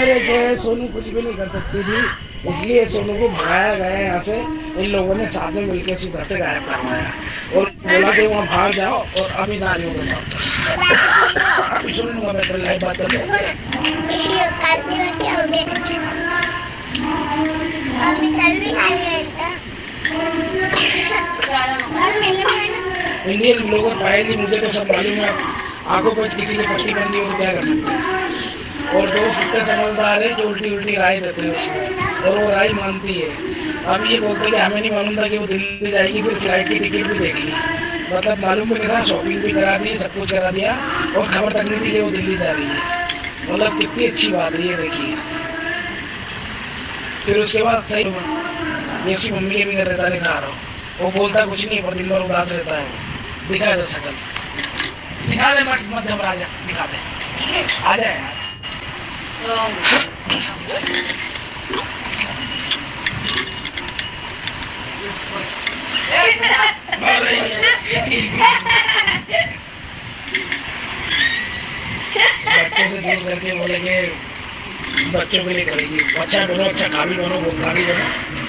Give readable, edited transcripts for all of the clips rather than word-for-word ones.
मेरे जो है सोनू कुछ भी नहीं कर सकती थी, इसलिए सोनू को भगाया गया है यहाँ से। इन लोगों ने साथ में मिलकर उसको घर से गायब करवाया और बोला कि वहाँ बाहर जाओ और अभी नारियों को जाओ। अभी सुनूंगा मैं लाइव बात कर इंडियन लोगों पाएगी, मुझे तो सब मालूम है। आंखों पर किसी की पट्टी बंदी हो तो क्या कर सकते हैं। और जो इतने समझदार है कि उल्टी उल्टी राय देते हैं उसको, और वो राय मानती है। अब ये बोलते हैं कि हमें नहीं मालूम था कि वो दिल्ली जाएगी, फिर फ्लाइट की टिकट भी देख ली, मतलब मालूम भी नहीं था, शॉपिंग भी करा दी, सब कुछ करा दिया और खबर तक नहीं थी कि वो दिल्ली जा रही है। मतलब कितनी अच्छी बात है ये, देखिए। फिर उसके बाद सही जैसी मम्मी के भी घर रहता नहीं खा रहा, वो बोलता कुछ नहीं पर दिन भर उदास रहता है। वो दिखा दे शकल, दिखा दे मध्यम राजा, दिखा दे, आ जाए यार। बच्चों से दूर करके बोलेंगे बच्चों के लिए करेगी, अच्छा बनो, अच्छा खाली बनो, खाली बनो।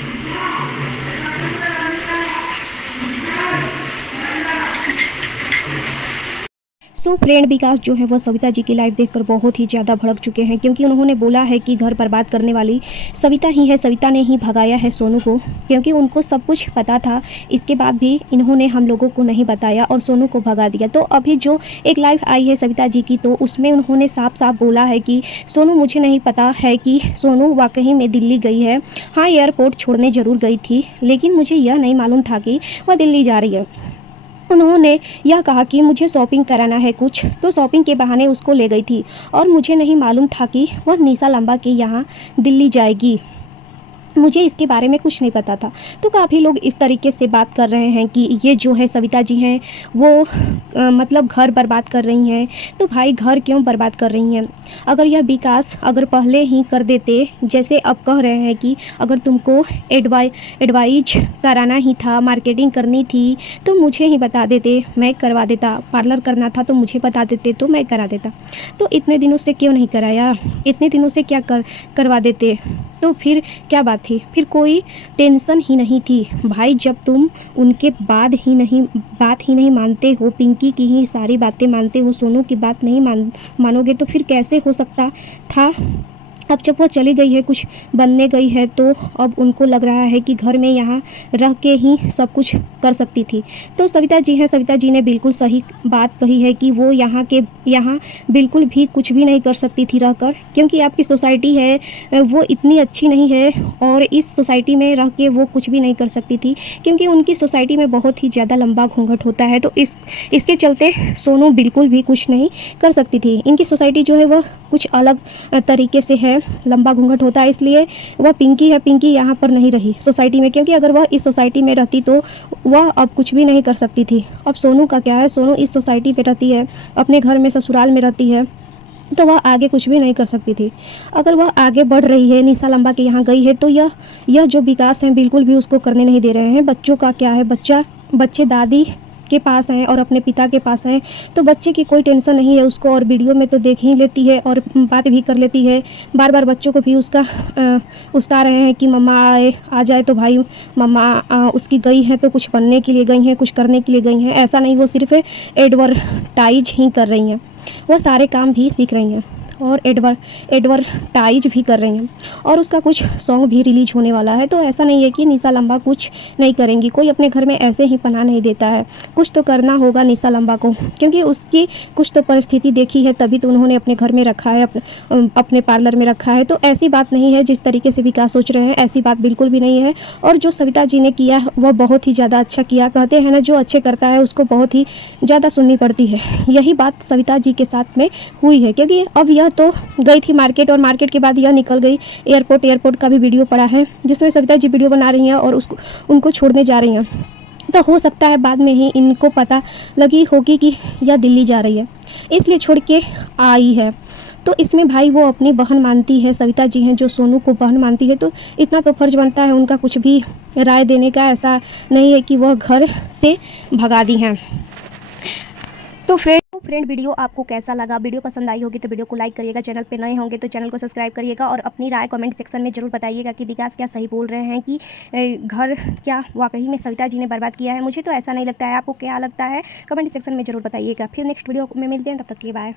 सो फ्रेंड विकास जो है वो सविता जी की लाइव देखकर बहुत ही ज़्यादा भड़क चुके हैं, क्योंकि उन्होंने बोला है कि घर बर्बाद करने वाली सविता ही है, सविता ने ही भगाया है सोनू को, क्योंकि उनको सब कुछ पता था। इसके बाद भी इन्होंने हम लोगों को नहीं बताया और सोनू को भगा दिया। तो अभी जो एक लाइव आई है सविता जी की, तो उसमें उन्होंने साफ साफ बोला है कि सोनू, मुझे नहीं पता है कि सोनू वाकई में दिल्ली गई है। हाँ, एयरपोर्ट छोड़ने ज़रूर गई थी, लेकिन मुझे यह नहीं मालूम था कि वह दिल्ली जा रही है। उन्होंने यह कहा कि मुझे शॉपिंग कराना है कुछ, तो शॉपिंग के बहाने उसको ले गई थी और मुझे नहीं मालूम था कि वह निशा लंबा के यहाँ दिल्ली जाएगी। मुझे इसके बारे में कुछ नहीं पता था। तो काफ़ी लोग इस तरीके से बात कर रहे हैं कि ये जो है सविता जी हैं वो मतलब घर बर्बाद कर रही हैं। तो भाई घर क्यों बर्बाद कर रही हैं? अगर यह विकास अगर पहले ही कर देते, जैसे अब कह रहे हैं कि अगर तुमको एडवाइज कराना ही था, मार्केटिंग करनी थी तो मुझे ही बता देते, मैं करवा देता। पार्लर करना था तो मुझे बता देते तो मैं करा देता। तो इतने दिनों से क्यों नहीं कराया? इतने दिनों से क्या करवा देते? तो फिर क्या बात थी? फिर कोई टेंशन ही नहीं थी भाई। जब तुम उनके बात ही नहीं मानते हो, पिंकी की ही सारी बातें मानते हो, सोनू की बात नहीं मानोगे तो फिर कैसे हो सकता था? अब जब वो चली गई है, कुछ बनने गई है, तो अब उनको लग रहा है कि घर में यहाँ रह के ही सब कुछ कर सकती थी। तो सविता जी हैं, सविता जी ने बिल्कुल सही बात कही है कि वो यहाँ बिल्कुल भी कुछ भी नहीं कर सकती थी रहकर, क्योंकि आपकी सोसाइटी है वो इतनी अच्छी नहीं है और इस सोसाइटी में रह के वो कुछ भी नहीं कर सकती थी, क्योंकि उनकी सोसाइटी में बहुत ही ज़्यादा लंबा घूंघट होता है। तो इसके चलते सोनू बिल्कुल भी कुछ नहीं कर सकती थी। इनकी सोसाइटी जो है वह कुछ अलग तरीके से है, लंबा घूंघट होता है, इसलिए वह पिंकी यहाँ पर नहीं रही सोसाइटी में, क्योंकि अगर वह इस सोसाइटी में रहती तो वह अब कुछ भी नहीं कर सकती थी। अब सोनू का क्या है? सोनू इस सोसाइटी पे रहती है, अपने घर में ससुराल में रहती है, तो वह आगे कुछ भी नहीं कर सकती थी। अगर वह आगे बढ़ रही है, निशा लंबा के यहाँ गई है, तो यह जो विकास हैं बिल्कुल भी उसको करने नहीं दे रहे हैं। बच्चों का क्या है? बच्चे दादी के पास हैं और अपने पिता के पास हैं, तो बच्चे की कोई टेंशन नहीं है उसको, और वीडियो में तो देख ही लेती है और बात भी कर लेती है। बार बार बच्चों को भी उसका रहे हैं कि मम्मा आ जाए, तो भाई मम्मा उसकी गई है तो कुछ बनने के लिए गई हैं, कुछ करने के लिए गई हैं, ऐसा नहीं। वो सिर्फ एडवर्टाइज ही कर रही हैं, वो सारे काम भी सीख रही हैं और एडवर्टाइज भी कर रही हैं, और उसका कुछ सॉन्ग भी रिलीज होने वाला है। तो ऐसा नहीं है कि निशा लंबा कुछ नहीं करेंगी। कोई अपने घर में ऐसे ही पनाह नहीं देता है, कुछ तो करना होगा निशा लंबा को, क्योंकि उसकी कुछ तो परिस्थिति देखी है, तभी तो उन्होंने अपने घर में रखा है, अपने पार्लर में रखा है। तो ऐसी बात नहीं है जिस तरीके से विकास सोच रहे हैं, ऐसी बात बिल्कुल भी नहीं है। और जो सविता जी ने किया वह बहुत ही ज़्यादा अच्छा किया। कहते हैं ना, जो अच्छे करता है उसको बहुत ही ज़्यादा सुननी पड़ती है। यही बात सविता जी के साथ में हुई है, क्योंकि अब यह तो गई थी मार्केट, और मार्केट के बाद यह निकल गई एयरपोर्ट का भी वीडियो पड़ा है जिसमें सविता जी वीडियो बना रही हैं और उनको छोड़ने जा रही हैं। तो हो सकता है बाद में ही इनको पता लगी होगी कि यह दिल्ली जा रही है, इसलिए छोड़ के आई है। तो इसमें भाई वो अपनी बहन मानती है, सविता जी हैं जो सोनू को बहन मानती है, तो इतना तो फर्ज बनता है उनका कुछ भी राय देने का। ऐसा नहीं है कि वह घर से भगा दी हैं। तो फ्रेंड वीडियो आपको कैसा लगा? वीडियो पसंद आई होगी तो वीडियो को लाइक करिएगा, चैनल पे नए होंगे तो चैनल को सब्सक्राइब करिएगा और अपनी राय कमेंट सेक्शन में जरूर बताइएगा कि विकास क्या सही बोल रहे हैं कि घर क्या वाकई में सविता जी ने बर्बाद किया है। मुझे तो ऐसा नहीं लगता है, आपको क्या लगता है कमेंट सेक्शन में जरूर बताइएगा। फिर नेक्स्ट वीडियो में मिलते हैं, तब तक के लिए बाय।